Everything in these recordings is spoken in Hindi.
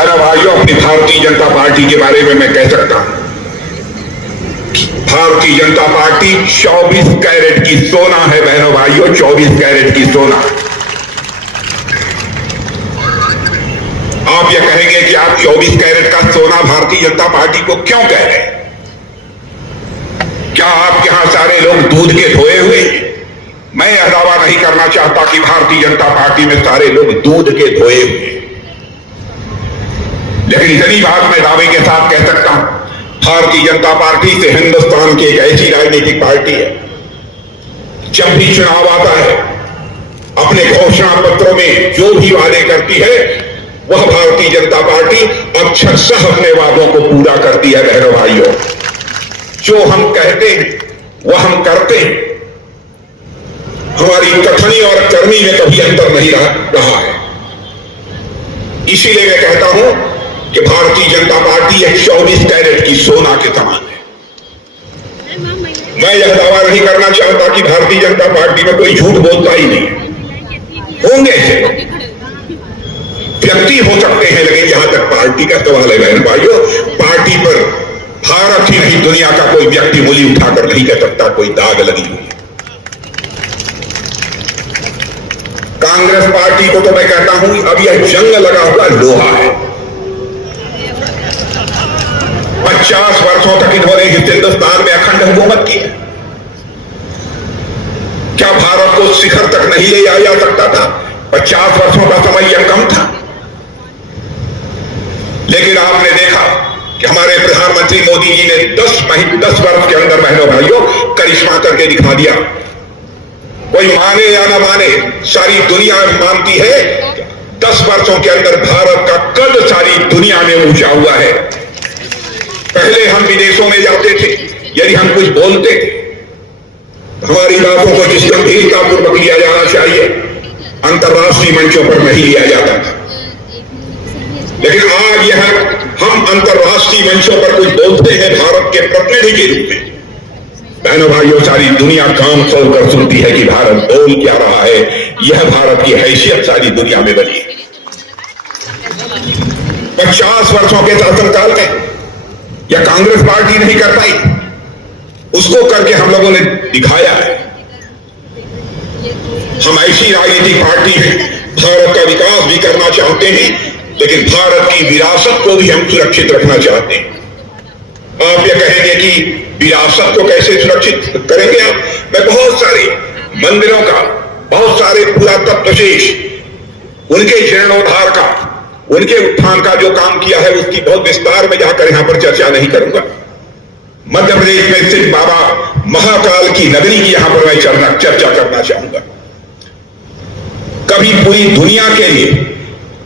बहनों भाइयों, अपनी भारतीय जनता पार्टी के बारे में मैं कह सकता हूं, भारतीय जनता पार्टी 24 कैरेट की सोना है। बहनों भाइयों, 24 कैरेट की सोना। आप ये कहेंगे कि आप 24 कैरेट का सोना भारतीय जनता पार्टी को क्यों कह रहे हैं? क्या आपके यहां सारे लोग दूध के धोए हुए? मैं यह दावा नहीं करना चाहता कि भारतीय जनता पार्टी में सारे लोग दूध के धोए हुए, लेकिन इतनी बात मैं दावे के साथ कह सकता हूं, भारतीय जनता पार्टी से हिंदुस्तान की एक ऐसी राजनीतिक पार्टी है, जब भी चुनाव आता है अपने घोषणा पत्रों में जो भी वादे करती है, वह भारतीय जनता पार्टी अक्षरशः अपने वादों को पूरा करती है। बहनों भाइयों, जो हम कहते हैं वह हम करते हैं। हमारी कथनी और करनी में कभी अंतर नहीं रहा है। इसीलिए मैं कहता हूं कि भारतीय जनता पार्टी एक 24 कैरेट की सोना के समान है। मैं यह दावा नहीं करना चाहता कि भारतीय जनता पार्टी में कोई झूठ बोलता ही नहीं। होंगे व्यक्ति हो सकते हैं, लेकिन जहां तक पार्टी का सवाल है बहन भाइयों, पार्टी पर भारत ही नहीं दुनिया का कोई व्यक्ति उंगली उठाकर नहीं कह सकता कोई दाग लगी हुई। कांग्रेस पार्टी को तो मैं कहता हूं अब यह जंग लगा हुआ लोहा है। 50 वर्षों तक इन्होंने हिंदुस्तान में अखंड हुकूमत की है। क्या भारत को शिखर तक नहीं ले आया जा सकता था? 50 वर्षों का समय यह कम था। लेकिन आपने देखा कि हमारे प्रधानमंत्री मोदी जी ने 10 वर्ष के अंदर बहनों भाइयों करिश्मा करके दिखा दिया। कोई माने या ना माने, सारी दुनिया मानती है 10 वर्षों के अंदर भारत का कद सारी दुनिया में ऊंचा हुआ है। पहले हम विदेशों में जाते थे, यदि हम कुछ बोलते थे हमारी बातों को जिस गंभीरता पूर्वक लिया जाना चाहिए, अंतर्राष्ट्रीय मंचों पर नहीं लिया जाता था। लेकिन आज यह हम अंतर्राष्ट्रीय मंचों पर कुछ बोलते हैं भारत के प्रतिनिधि के रूप में। बहनों भाइयों, सारी दुनिया कान खोलकर सुनती है कि भारत बोल क्या रहा है। यह भारत की हैसियत सारी दुनिया में बनी है। 50 वर्षों के शासनकाल में यह कांग्रेस पार्टी नहीं कर पाई, उसको करके हम लोगों ने दिखाया है। हम ऐसी राजनीतिक पार्टी है, भारत का विकास भी करना चाहते हैं, लेकिन भारत की विरासत को भी हम सुरक्षित रखना चाहते हैं। आप ये कहेंगे कि विरासत को कैसे सुरक्षित करेंगे आप? मैं बहुत सारे मंदिरों का, बहुत सारे पुरातत्व शेष, उनके जीर्णोद्धार का, उनके उत्थान का जो काम किया है उसकी बहुत विस्तार में जाकर यहां पर चर्चा नहीं करूंगा। मध्य प्रदेश में स्थित बाबा महाकाल की नगरी की यहां पर मैं चर्चा करना चाहूंगा। कभी पूरी दुनिया के लिए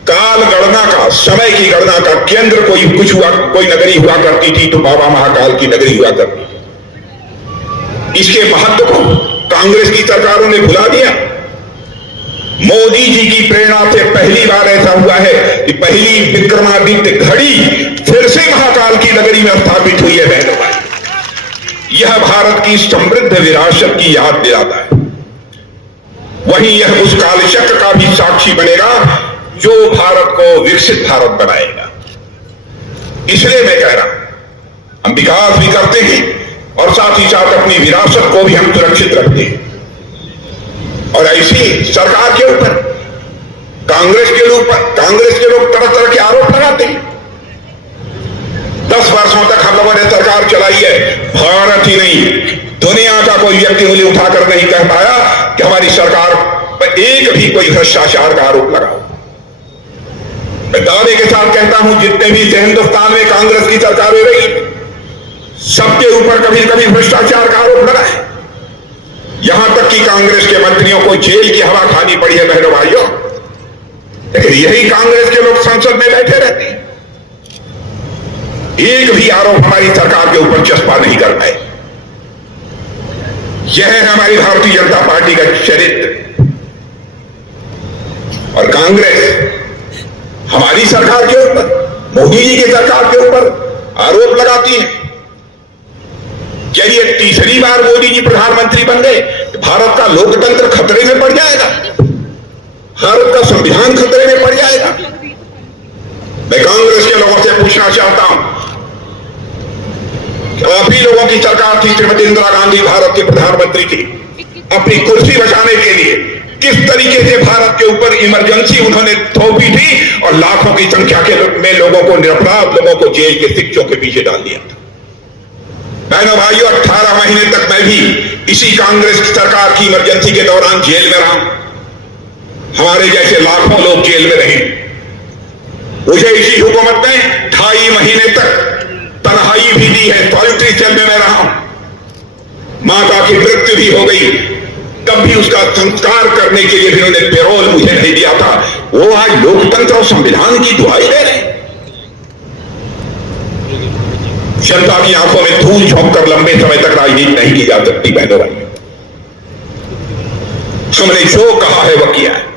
काल गणना का, समय की गणना का केंद्र कोई नगरी हुआ करती थी तो बाबा महाकाल की नगरी हुआ करती थी। इसके महत्व को कांग्रेस की सरकारों ने भुला दिया। मोदी जी की प्रेरणा से पहली बार ऐसा हुआ है कि पहली विक्रमादित्य घड़ी फिर से महाकाल की नगरी में स्थापित हुई है। बहनों भाई, यह भारत की समृद्ध विरासत की याद दिलाता है। वहीं यह उस कालचक्र का भी साक्षी बनेगा जो भारत को विकसित भारत बनाएगा। इसलिए मैं कह रहा हूं हम विकास भी करते हैं और साथ ही साथ अपनी विरासत को भी हम सुरक्षित रखते हैं। और ऐसी सरकार के ऊपर कांग्रेस के लोग तरह तरह के आरोप लगाते हैं। 10 वर्षों तक हम लोगों ने सरकार चलाई है, भारत ही नहीं दुनिया का कोई व्यक्ति उंगली उठाकर नहीं कह पाया कि हमारी सरकार पर एक भी कोई भ्रष्टाचार का आरोप लगा। मैं दावे के साथ कहता हूं जितने भी हिंदुस्तान में कांग्रेस की सरकारें रही, सबके ऊपर कभी कभी भ्रष्टाचार का आरोप लगा है। यहां तक कि कांग्रेस के मंत्रियों को जेल की हवा खानी पड़ी है। बहनों भाइयों, लेकिन यही कांग्रेस के लोग संसद में बैठे रहते हैं, एक भी आरोप हमारी सरकार के ऊपर चस्पा नहीं कर पाए। यह है हमारी भारतीय जनता पार्टी का चरित्र। और कांग्रेस हमारी सरकार के ऊपर, मोदी जी की सरकार के ऊपर आरोप लगाती है। चलिए, तीसरी बार मोदी जी प्रधानमंत्री बन गए तो भारत का लोकतंत्र खतरे में पड़ जाएगा, भारत का संविधान खतरे में पड़ जाएगा। मैं कांग्रेस के लोगों से पूछना चाहता हूं, आप ही लोगों की सरकार थी, श्रीमती इंदिरा गांधी भारत की प्रधानमंत्री थी, अपनी कुर्सी बचाने के लिए किस तरीके से भारत के ऊपर इमरजेंसी उन्होंने थोपी थी और लाखों की संख्या में लोगों को, निरपराध लोगों को जेल के शिक्षों के पीछे डाल दिया था। बहनों भाइयों, 18 महीने तक मैं भी इसी कांग्रेस सरकार की इमरजेंसी के दौरान जेल में रहा। हमारे जैसे लाखों लोग जेल में रहे। मुझे इसी हुकूमत ने 2.5 महीने तक तन्हाई भी दी है, सॉलिटरी सेल में मैं रहा हूं। माता की मृत्यु भी हो गई, तब भी उसका संस्कार करने के लिए भी उन्होंने पेरोल मुझे नहीं दिया था। वो आज लोकतंत्र और संविधान की दुहाई दे रहे हैं। जनता की आंखों में धूल झोंक कर लंबे समय तक राजनीति नहीं की जा सकती। बहनों भाइयों, हमने जो कहा है वह किया है।